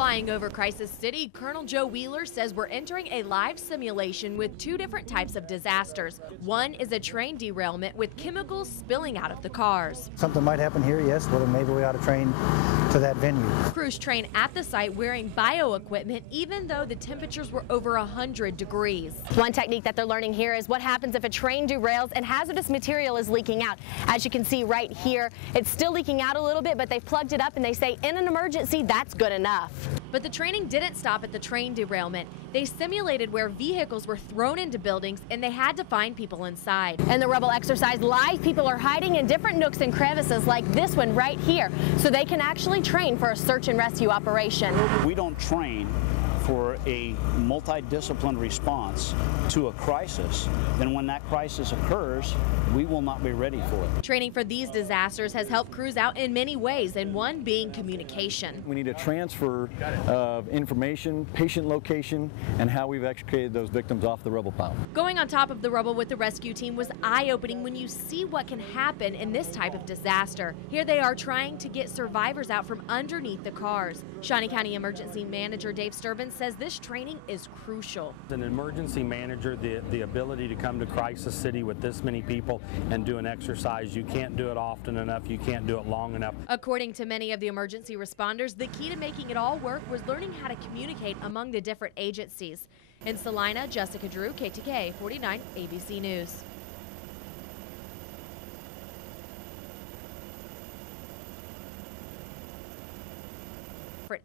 Flying over Crisis City, Colonel Joe Wheeler says we're entering a live simulation with two different types of disasters. One is a train derailment with chemicals spilling out of the cars. Something might happen here, yes, well then maybe we ought to train to that venue. Crews train at the site wearing bio equipment even though the temperatures were over 100 degrees. One technique that they're learning here is what happens if a train derails and hazardous material is leaking out. As you can see right here, it's still leaking out a little bit, but they've plugged it up and they say in an emergency, that's good enough. But the training didn't stop at the train derailment. They simulated where vehicles were thrown into buildings and they had to find people inside. In the Rebel exercise, live people are hiding in different nooks and crevices like this one right here, so they can actually train for a search and rescue operation. We don't train for a multidisciplined response to a crisis, then when that crisis occurs, we will not be ready for it. Training for these disasters has helped crews out in many ways, and one being communication. We need a transfer of information, patient location, and how we've extricated those victims off the rubble pile. Going on top of the rubble with the rescue team was eye-opening when you see what can happen in this type of disaster. Here they are trying to get survivors out from underneath the cars. Shawnee County Emergency Manager Dave Sturbin says this training is crucial. An emergency manager, the ability to come to Crisis City with this many people and do an exercise, you can't do it often enough, you can't do it long enough. According to many of the emergency responders, the key to making it all work was learning how to communicate among the different agencies. In Salina, Jessica Drew, KTK 49 ABC News. For